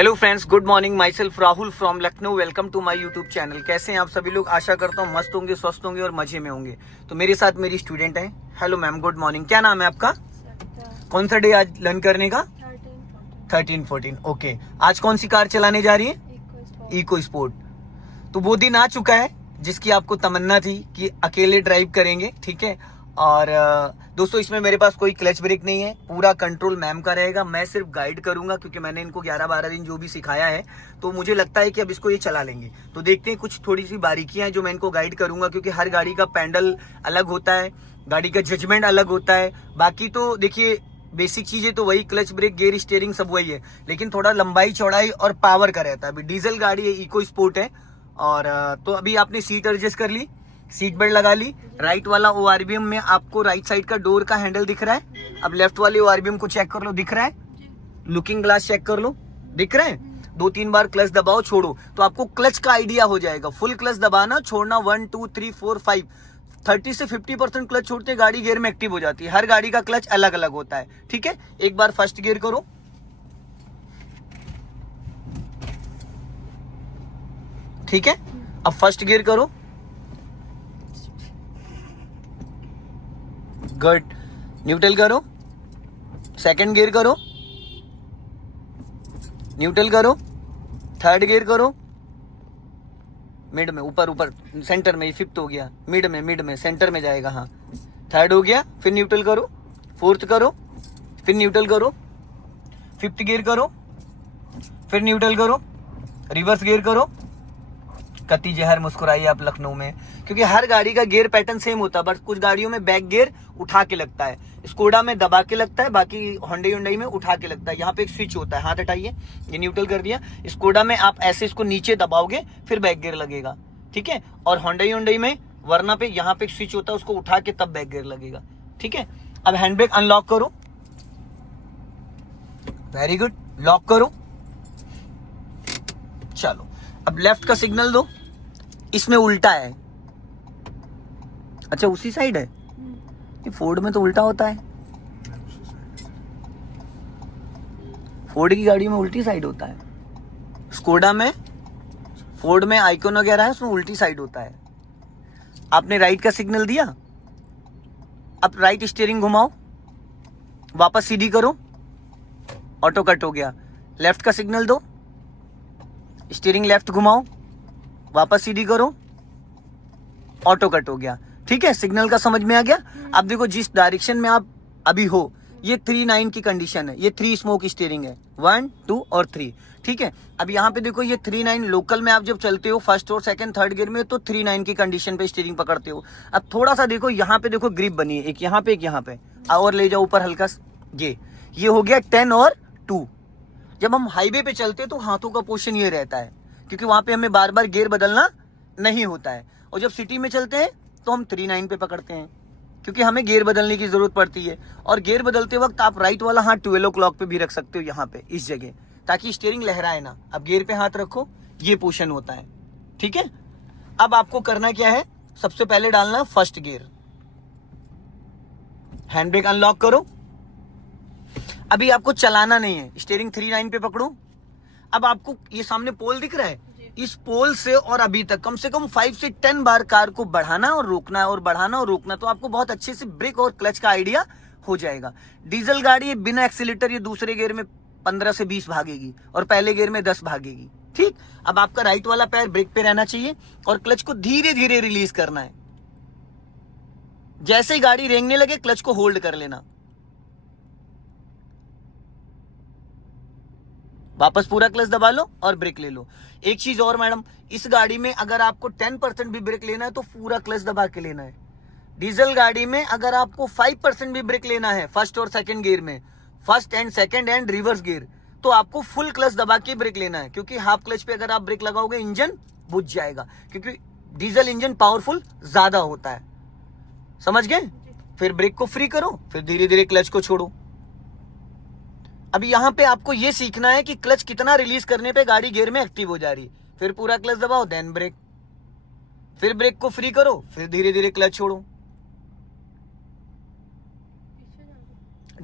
Hello friends, good morning. Myself Rahul from Lucknow. Welcome to my YouTube channel. कैसे हैं आप सभी लोग? आशा करता हूँ मस्त होंगे, स्वस्थ होंगे और मजे में होंगे। तो मेरे साथ मेरी स्टूडेंट है। Hello ma'am, good morning. क्या नाम है आपका? कौन सा डे आज लर्न करने का? 13-14। ओके। आज कौन सी कार चलाने जा रही है? EcoSport. तो वो दिन आ चुका है जिसकी आपको तमन्ना थी कि अकेले ड्राइव करेंगे, ठीक है। और दोस्तों, इसमें मेरे पास कोई क्लच ब्रेक नहीं है, पूरा कंट्रोल मैम का रहेगा। मैं सिर्फ गाइड करूंगा क्योंकि मैंने इनको 11-12 दिन जो भी सिखाया है, तो मुझे लगता है कि अब इसको ये चला लेंगे। तो देखते हैं, कुछ थोड़ी सी बारीकियां हैं जो मैं इनको गाइड करूंगा, क्योंकि हर गाड़ी का पैंडल अलग होता है, गाड़ी का जजमेंट अलग होता है। बाकी तो देखिए, बेसिक चीजें तो वही, क्लच ब्रेक गियर स्टीयरिंग सब वही है, लेकिन थोड़ा लंबाई चौड़ाई और पावर का रहता है। अभी डीजल गाड़ी है, इको स्पोर्ट है। और तो अभी आपने सीट एडजस्ट कर ली, सीट बेल्ट लगा ली। राइट वाला ओआरबीएम में आपको राइट साइड का डोर का हैंडल दिख रहा है। अब लेफ्ट वाले ओआरबीएम को चेक कर लो, दिख रहा है? लुकिंग ग्लास चेक कर लो, दिख रहा है? 2-3 बार क्लच दबाओ, छोड़ो, तो आपको क्लच का आइडिया हो जाएगा। फुल क्लच दबाना, छोड़ना, 1 2 3 4 5 30 से 50% क्लच छोड़ते गाड़ी गियर में एक्टिव हो जाती है। हर गाड़ी का क्लच अलग अलग होता है, ठीक है। एक बार फर्स्ट गियर करो, ठीक है। अब फर्स्ट गियर करो, गुड। न्यूट्रल करो, सेकंड गियर करो, न्यूट्रल करो, थर्ड गियर करो, मिड में, ऊपर ऊपर सेंटर में, फिफ्थ हो गया, मिड में सेंटर में जाएगा, हाँ। थर्ड हो गया, फिर न्यूट्रल करो, फोर्थ करो, फिर न्यूट्रल करो, फिफ्थ गियर करो, फिर न्यूट्रल करो, रिवर्स गियर करो। कति जहर मुस्कुराइए आप लखनऊ में, क्योंकि हर गाड़ी का गियर पैटर्न सेम होता है, बट कुछ गाड़ियों में बैक गियर उठा के लगता है, स्कोडा में दबा के लगता है, बाकी होंडई में उठा के लगता है। यहाँ पे एक स्विच होता है, हाथ हटाइए, ये न्यूट्रल कर दिया। स्कोडा में आप ऐसे इसको नीचे दबाओगे फिर बैक गियर लगेगा, ठीक है। और होंडई में वरना पे यहाँ पे एक स्विच होता है, उसको उठा के तब बैक गियर लगेगा, ठीक है। अब हैंड ब्रेक अनलॉक करो, वेरी गुड, लॉक करो, चलो। अब लेफ्ट का सिग्नल दो, इसमें उल्टा है, अच्छा उसी साइड है, ये फोर्ड में तो उल्टा होता है, फोर्ड की गाड़ी में उल्टी साइड होता है, स्कोडा में, फोर्ड में, आइकॉन वगैरह है उसमें उल्टी साइड होता है। आपने राइट का सिग्नल दिया, अब राइट स्टीयरिंग घुमाओ, वापस सीधी करो, ऑटो कट हो गया। लेफ्ट का सिग्नल दो, स्टीयरिंग लेफ्ट घुमाओ, वापस सीधी करो, ऑटो कट हो गया, ठीक है। सिग्नल का समझ में आ गया? अब देखो, जिस डायरेक्शन में आप अभी हो, ये 3-9 की कंडीशन है, ये 3 स्मोक स्टीयरिंग है, 1 2 और 3, ठीक है। अब यहाँ पे देखो, ये 3-9 लोकल में आप जब चलते हो फर्स्ट और सेकंड थर्ड गियर में, तो 3-9 की कंडीशन पे स्टीयरिंग पकड़ते हो। अब थोड़ा सा देखो, यहाँ पे देखो ग्रिप बनी है, एक यहाँ पे एक यहाँ पे, और ले जाओ ऊपर हल्का, ये हो गया 10 और 2। जब हम हाईवे पे चलते हैं तो हाथों का पोजीशन ये रहता है, क्योंकि वहां पे हमें बार बार गियर बदलना नहीं होता है। और जब सिटी में चलते हैं तो हम 3-9 पे पकड़ते हैं, क्योंकि हमें गियर बदलने की जरूरत पड़ती है। और गियर बदलते वक्त आप राइट वाला हाथ 12 o'clock पे भी रख सकते हो, यहाँ पे इस जगह, ताकि स्टीयरिंग लहराए ना। अब गियर पे हाथ रखो, ये पोजीशन होता है, ठीक है। अब आपको करना क्या है, सबसे पहले डालना first gear, hand brake unlock करो। अभी आपको चलाना नहीं है, स्टीयरिंग 3-9 पे पकड़ो। अब आपको ये सामने पोल दिख रहा है, इस पोल से और अभी तक कम से कम 5 से 10 बार कार को बढ़ाना और रोकना है, और बढ़ाना और रोकना, तो आपको बहुत अच्छे से ब्रेक और क्लच का आइडिया हो जाएगा। डीजल गाड़ी है, बिना एक्सीलेटर ये दूसरे गियर में 15 से 20 भागेगी और पहले गियर में 10 भागेगी, ठीक। अब आपका राइट वाला पैर ब्रेक पे रहना चाहिए और क्लच को धीरे धीरे रिलीज करना है। जैसे ही गाड़ी रेंगने लगे, क्लच को होल्ड कर लेना, वापस पूरा क्लच दबा लो और ब्रेक ले लो। एक चीज और मैडम, इस गाड़ी में अगर आपको 10% भी ब्रेक लेना है तो पूरा क्लच दबा के लेना है। डीजल गाड़ी में अगर आपको 5% भी ब्रेक लेना है फर्स्ट और सेकंड गियर में, first and second and reverse gear, तो आपको फुल क्लच दबा के ब्रेक लेना है, क्योंकि हाफ क्लच पे अगर आप ब्रेक लगाओगे इंजन बुझ जाएगा, क्योंकि डीजल इंजन पावरफुल ज्यादा होता है, समझ गए। फिर ब्रेक को फ्री करो, फिर धीरे धीरे क्लच को छोड़ो। अभी यहाँ पे आपको ये सीखना है कि क्लच कितना रिलीज करने पे गाड़ी गियर में एक्टिव हो जा रही। फिर पूरा क्लच दबाओ, देन ब्रेक, फिर ब्रेक को फ्री करो, फिर धीरे धीरे क्लच छोड़ो।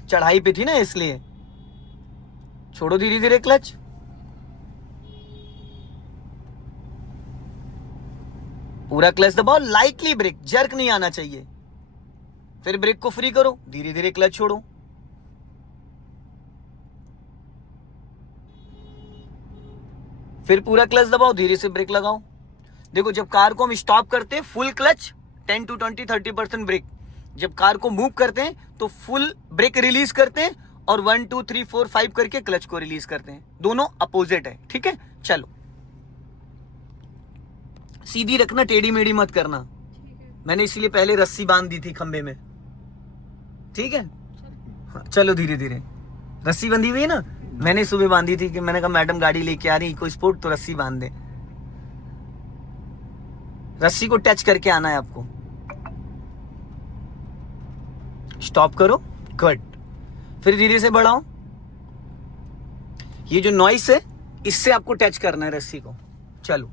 चढ़ाई पे थी ना, इसलिए छोड़ो धीरे धीरे क्लच, पूरा क्लच दबाओ, लाइटली ब्रेक, जर्क नहीं आना चाहिए। फिर ब्रेक को फ्री करो, धीरे धीरे क्लच छोड़ो। फिर पूरा क्लच दबाओ, धीरे से ब्रेक लगाओ। देखो जब कार को हम स्टॉप करते हैं फुल क्लच 10 to 20 30% ब्रेक, जब कार को मूव करते हैं तो फुल ब्रेक रिलीज करते हैं और 1 2 3 4 5 करके क्लच को रिलीज करते हैं, दोनों अपोजिट है। ठीक है, चलो सीधी रखना, टेढ़ी मेढ़ी मत करना। मैंने इसलिए पहले रस्सी बांध दी थी खंबे में। ठीक है, हाँ, चलो धीरे धीरे। रस्सी बंधी हुई है ना, मैंने सुबह बांधी थी कि मैंने कहा मैडम गाड़ी लेके आ रही कोई स्पोर्ट तो रस्सी बांध दे। रस्सी को टच करके आना है आपको। स्टॉप करो, कट, फिर धीरे से बढ़ाओ। ये जो नॉइस है इससे आपको टच करना है रस्सी को। चलो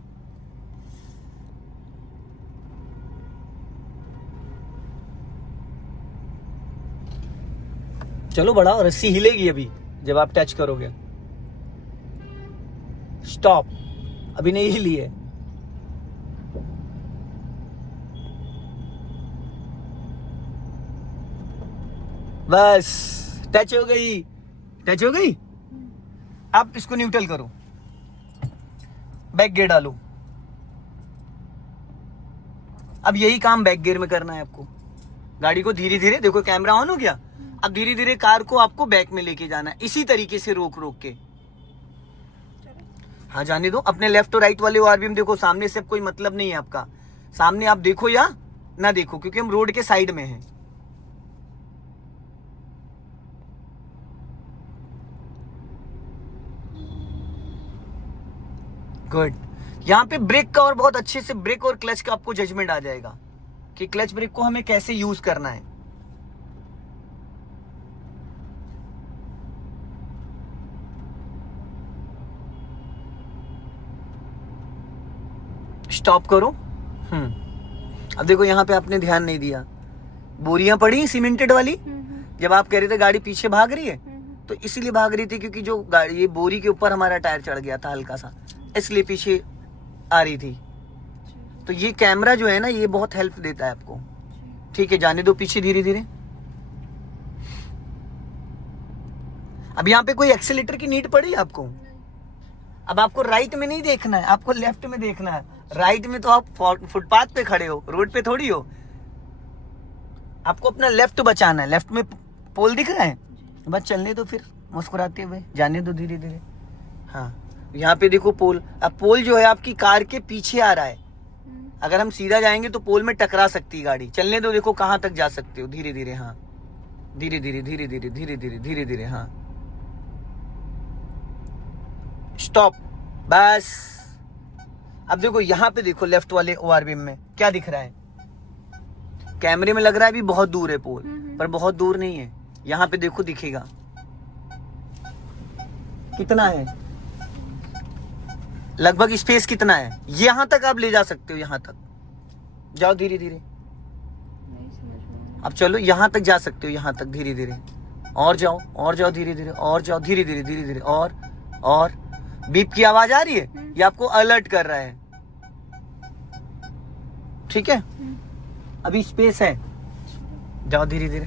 चलो बढ़ाओ, रस्सी हिलेगी अभी जब आप टच करोगे। स्टॉप, अभी नहीं हिली है। बस टच हो गई, टच हो गई। अब इसको न्यूट्रल करो, बैक गियर डालो। अब यही काम बैक गियर में करना है आपको। गाड़ी को धीरे धीरे, देखो कैमरा ऑन हो गया, अब धीरे धीरे कार को आपको बैक में लेके जाना है, इसी तरीके से रोक रोक के। हाँ जाने दो। अपने लेफ्ट और राइट वाले ओआरवीएम देखो, सामने से कोई मतलब नहीं है आपका, सामने आप देखो या ना देखो, क्योंकि हम रोड के साइड में हैं। गुड। यहाँ पे ब्रेक का और बहुत अच्छे से ब्रेक और क्लच का आपको जजमेंट आ जाएगा कि क्लच ब्रेक को हमें कैसे यूज करना है। स्टॉप करो। अब देखो यहाँ पे आपने ध्यान नहीं दिया, बोरियां पड़ी सीमेंटेड वाली। जब आप कह रहे थे गाड़ी पीछे भाग रही है, तो इसीलिए भाग रही थी क्योंकि जो गाड़ी, ये बोरी के ऊपर हमारा टायर चढ़ गया था हल्का सा, इसलिए पीछे आ रही थी। तो ये कैमरा जो है ना, ये बहुत हेल्प देता है आपको। ठीक है, जाने दो पीछे धीरे धीरे। अब यहाँ पे कोई एक्सीलेटर की नीड पड़ी आपको? अब आपको राइट में नहीं देखना है, आपको लेफ्ट में देखना है। राइट में तो आप फुटपाथ पे खड़े हो, रोड पे थोड़ी हो। आपको अपना लेफ्ट बचाना है। लेफ्ट में पोल दिख रहा है, बस चलने दो, फिर मुस्कुराते हुए जाने दो धीरे धीरे। हाँ, यहाँ पे देखो पोल। अब पोल जो है आपकी कार के पीछे आ रहा है, अगर हम सीधा जाएंगे तो पोल में टकरा सकती है गाड़ी। चलने दो, देखो कहाँ तक जा सकते हो, धीरे धीरे। हाँ, धीरे धीरे धीरे धीरे धीरे धीरे धीरे धीरे। हाँ, स्टॉप, बस। अब देखो यहाँ पे देखो, लेफ्ट वाले ओआरवीएम में क्या दिख रहा है? कैमरे में लग रहा है अभी बहुत दूर है पोल, पर बहुत दूर नहीं है। यहाँ पे देखो दिखेगा कितना है, लगभग स्पेस कितना है। यहाँ तक आप ले जा सकते हो, यहाँ तक जाओ धीरे धीरे। अब चलो यहाँ तक जा सकते हो, यहाँ तक धीरे धीरे। और जाओ, और जाओ धीरे धीरे, और जाओ धीरे धीरे धीरे धीरे। और बीप की आवाज आ रही है, ये आपको अलर्ट कर रहा है। ठीक है, अभी स्पेस है, जाओ धीरे धीरे।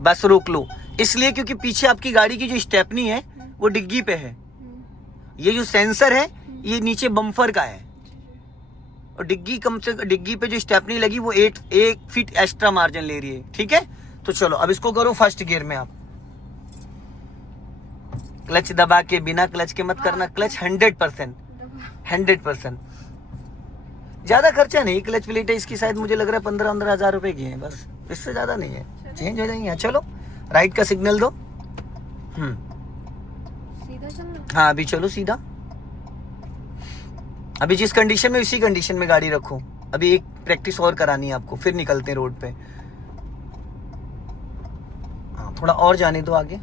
बस रोक लो, इसलिए क्योंकि पीछे आपकी गाड़ी की जो स्टेपनी है वो डिग्गी पे है। ये जो सेंसर है ये नीचे बम्फर का है, और डिग्गी कम से डिग्गी पे जो स्टेपनी लगी वो 1 फीट एक्स्ट्रा मार्जिन ले रही है। ठीक है, तो चलो अब इसको करो फर्स्ट गियर में। आप क्लच दबा के, बिना क्लच के मत करना। क्लच 100%। ज्यादा खर्चा नहीं, क्लच प्लेट है इसकी शायद मुझे लग रहा है 15-15 हजार रुपए की है, बस इससे ज्यादा नहीं है, चेंज हो जाएंगे। चलो राइट का सिग्नल दो। सीधा चलना? हाँ अभी चलो सीधा। अभी जिस कंडीशन में उसी कंडीशन में गाड़ी रखो। अभी एक प्रैक्टिस और करानी है आपको, फिर निकलते हैं रोड पे। हाँ, थोड़ा और जाने दो आगे,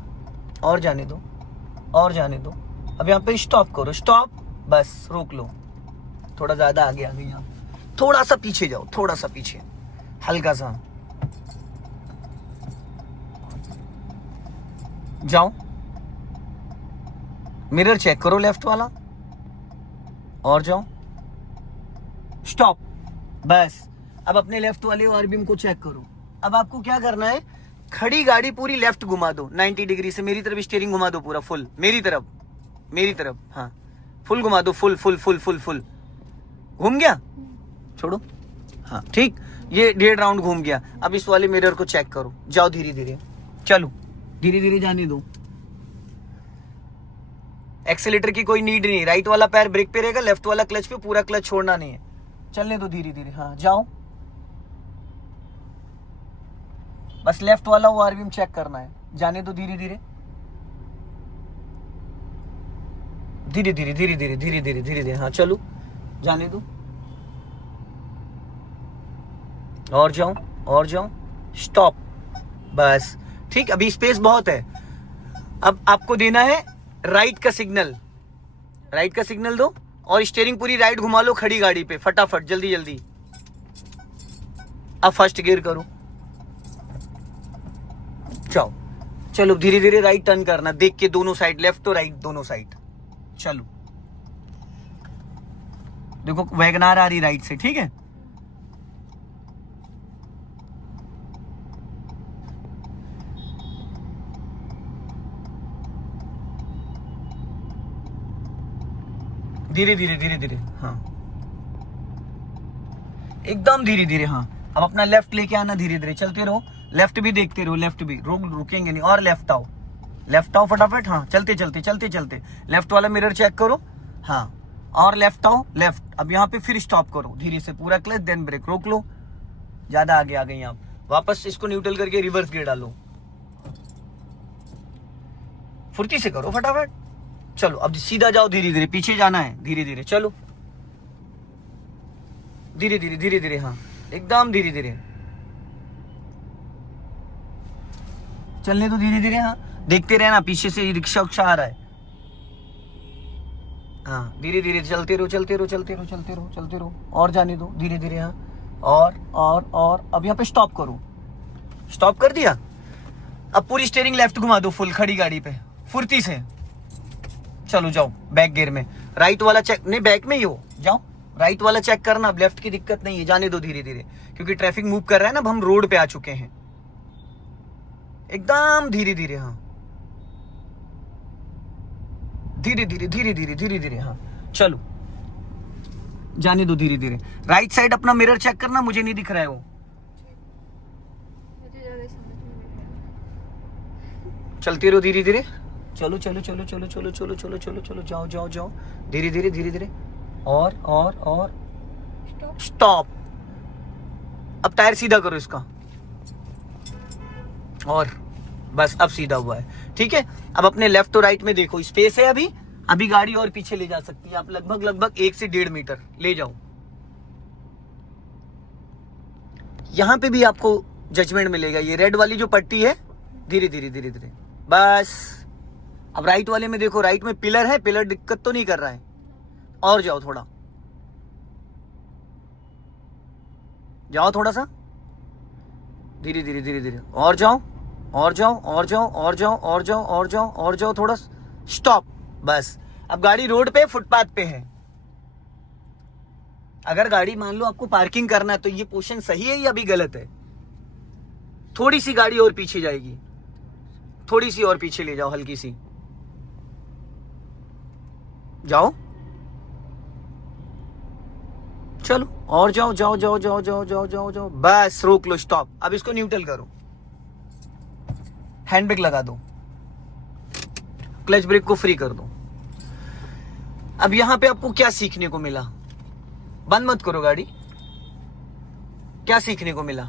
और जाने दो, और जाने दो। अब यहाँ पे स्टॉप करो, स्टॉप, बस रोक लो। थोड़ा ज्यादा आगे आ गई, यहाँ थोड़ा सा पीछे जाओ, थोड़ा सा पीछे, हल्का सा जाओ। मिरर चेक करो लेफ्ट वाला, और जाओ। स्टॉप, बस। अब अपने लेफ्ट वाले आरबीएम को चेक करो। अब आपको क्या करना है, खड़ी गाड़ी पूरी लेफ्ट घुमा दो 90 डिग्री से, मेरी तरफ स्टीयरिंग घुमा दो पूरा फुल, मेरी तरफ, हाँ फुल घुमा दो, full full full full full. घूम गया, छोड़ो, हाँ ठीक, ये 1.5 राउंड घूम गया। अब इस वाले मिरर को चेक करो, जाओ धीरे धीरे, चलो धीरे धीरे जाने दो। एक्सेलेटर की कोई नीड नहीं, राइट वाला पैर ब्रेक पे रहेगा, लेफ्ट वाला क्लच पे, पूरा क्लच छोड़ना नहीं है, चलने दो धीरे धीरे, हाँ जाओ। बस लेफ्ट वाला वो आरबीएम चेक करना है, जाने दो धीरे धीरे, धीरे धीरे धीरे धीरे धीरे धीरे धीरे धीरे, हाँ चलो जाने दो, और जाओ, स्टॉप, बस ठीक। अभी स्पेस बहुत है। अब आपको देना है राइट का सिग्नल दो, और स्टीयरिंग पूरी राइट घुमा लो खड़ी गाड़ी पे, फटाफट जल्दी जल्दी। अब फर्स्ट गियर करो, जाओ, चलो धीरे धीरे राइट टर्न करना, देख के दोनों साइड, लेफ्ट तो राइट दोनों साइड, चलो। देखो वैगनार आ रही राइट से, ठीक है। धीरे धीरे धीरे धीरे, हाँ एकदम धीरे धीरे, हाँ। अब अपना लेफ्ट लेके आना, धीरे धीरे चलते रहो, लेफ्ट भी देखते रहो, लेफ्ट भी रुकेंगे नहीं, और लेफ्ट आओ फटाफट, हाँ चलते चलते। लेफ्ट वाला मिरर चेक करो, हाँ, और लेफ्ट आओ, लेफ्ट। अब यहाँ पे फिर स्टॉप करो धीरे से, पूरा क्लच देन ब्रेक, रोक लो, ज्यादा आगे आ गई आप, वापस इसको न्यूट्रल करके रिवर्स गियर डालो, फुर्ती से करो फटाफट, चलो। अब सीधा जाओ, धीरे धीरे, पीछे जाना है, धीरे धीरे चलो, धीरे धीरे, हाँ एकदम धीरे धीरे, चलने दो धीरे धीरे, हाँ देखते रहना, पीछे से रिक्शा उक्शा आ रहा है, हाँ धीरे धीरे चलते रहो, और जाने दो धीरे धीरे, हाँ और अब यहाँ पे स्टॉप करो, स्टॉप कर दिया। अब पूरी स्टीयरिंग लेफ्ट घुमा दो फुल खड़ी गाड़ी पे, फुर्ती से चलो, जाओ बैक गियर में, राइट वाला चेक नहीं, बैक में ही हो, जाओ राइट वाला चेक करना, अब लेफ्ट की दिक्कत नहीं है, जाने दो धीरे धीरे, क्योंकि ट्रैफिक मूव कर रहा है ना, अब हम रोड पे आ चुके हैं, एकदम धीरे धीरे, हाँ धीरे धीरे, हाँ चलो जाने दो धीरे धीरे। राइट साइड अपना मिरर चेक करना, मुझे नहीं दिख रहा है वो, चलते रहो धीरे धीरे, चलो जाओ धीरे धीरे, और स्टॉप। अब टायर सीधा करो इसका, और बस अब सीधा हुआ है, ठीक है। अब अपने लेफ्ट तो राइट में देखो, स्पेस है, अभी गाड़ी और पीछे ले जा सकती है, आप लगभग 1 से 1.5 मीटर ले जाओ। यहां पे भी आपको जजमेंट मिलेगा, ये रेड वाली जो पट्टी है, धीरे धीरे, बस। अब राइट वाले में देखो, राइट में पिलर है, पिलर दिक्कत तो नहीं कर रहा है, और जाओ थोड़ा सा धीरे धीरे, और जाओ थोड़ा, स्टॉप, बस। अब गाड़ी रोड पे, फुटपाथ पे है। अगर गाड़ी मान लो आपको पार्किंग करना है, तो ये पोजीशन सही है या अभी गलत है? थोड़ी सी गाड़ी और पीछे जाएगी, थोड़ी सी और पीछे ले जाओ, हल्की सी, जाओ, चलो, और जाओ, बस रोक लो, स्टॉप। अब इसको न्यूट्रल करो, हैंड ब्रेक लगा दो, क्लच ब्रेक को फ्री कर दो। अब यहां पे आपको क्या सीखने को मिला? बंद मत करो गाड़ी, क्या सीखने को मिला?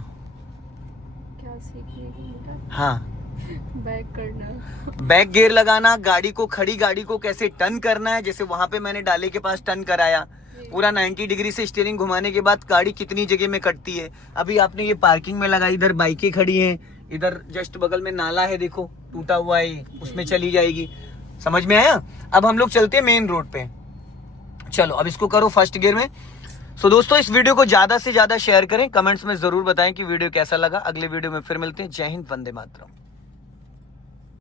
हाँ, बैक करना, बैक गियर लगाना, गाड़ी को, खड़ी गाड़ी को कैसे टर्न करना है, जैसे वहां पे मैंने डाले के पास टर्न कराया, पूरा 90 डिग्री से स्टीयरिंग घुमाने के बाद गाड़ी कितनी जगह में कटती है। अभी आपने ये पार्किंग में लगाई, इधर बाइकें खड़ी हैं, इधर जस्ट बगल में नाला है, देखो टूटा हुआ है, उसमें चली जाएगी। समझ में आया? अब हम लोग चलते हैं मेन रोड पे। चलो अब इसको करो फर्स्ट गियर में। सो दोस्तों, इस वीडियो को ज्यादा से ज्यादा शेयर करें, कमेंट्स में जरूर बताएं कि वीडियो कैसा लगा। अगले वीडियो में फिर मिलते हैं। जय हिंद, वंदे मातरम।